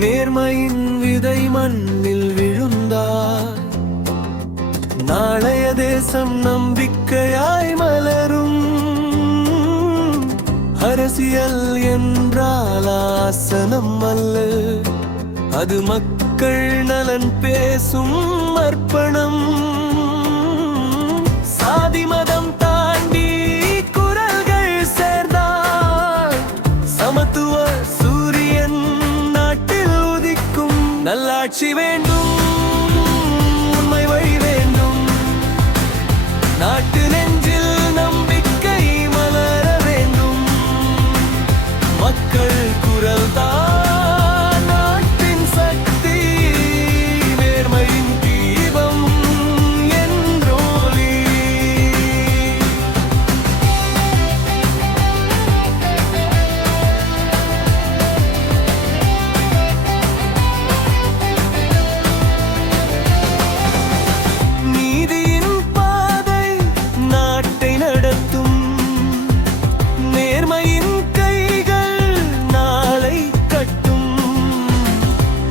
நேர்மையின் விதை மண்ணில் விழுந்தார். நாளைய தேசம் நம்பிக்கையாய் மலரும். அரசியல் என்றால் ஆசனம் அல்ல, அது மக்கள் நலன் பேசும் அர்ப்பணம். சாதி மதம் தாண்டி குரல்கள் சேர்ந்தால் சமத்துவ சூரியன் நாட்டில் உதிக்கும். நல்லாட்சி வேண்டும், உண்மை வழி வேண்டும், நாட்டு நெஞ்சில் நம்பிக்கை மலர வேண்டும். மக்கள் குரல் தான் நாட்டின் சக்தி, நேர்மையின் தீபம் என்றோலி. நீதியின் பாதை நாட்டை நடத்தும். நேர்மையின் கைகள் நாளை கட்டும்.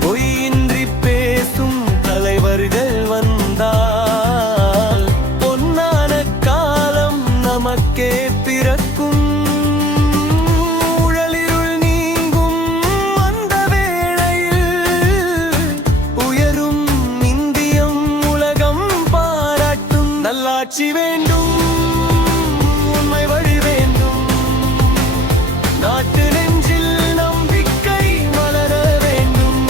பொய்யின்றி பேசும் தலைவர்கள் வந்தால் பொன்னான காலம் நமக்கே பிறக்கும். ஊழலிருள் நீங்கும் அந்த வேளையில் உயரும் இந்தியம் உலகம் பாராட்டும். நல்லாட்சி வேண்டும், உண்மை வழி வேண்டும், நாட்டு நெஞ்சில் நம்பிக்கை மலர வேண்டும்.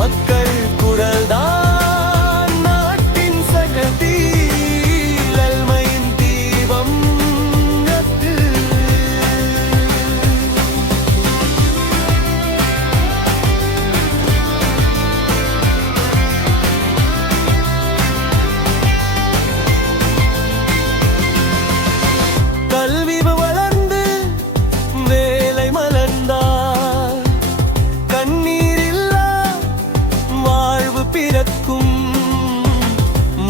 மக்கள் குரல் தான் நாட்டின் சக்தி, நன்மையின் தீபம் நட்டு. கல்வி வளர்ந்து வேலை மலர்ந்தால் கண்ணீரில்லா வாழ்வு பிறக்கும்.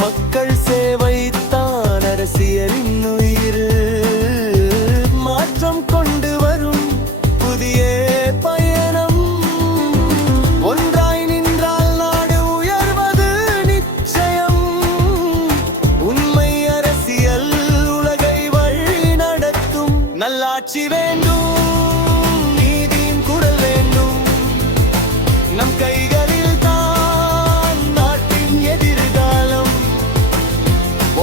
மக்கள் சேவை தான் அரசியலின் உயிர். மாற்றம் கொண்டு வரும் புதிய பயணம். ஒன்றாய் நின்றால் நாடு உயர்வது நிச்சயம். உண்மை அரசியல் உலகை வழி நடத்தும். நல்லாட்சி வேண்டும், நீதியின் குரல் வேண்டும், நம் கைகளில் தான் நாட்டின் எதிர்காலம்.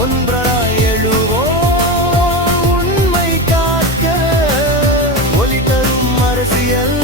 ஒன்றாய் எழுவோம், உண்மை காக்க ஒளி தரும் அரசியல்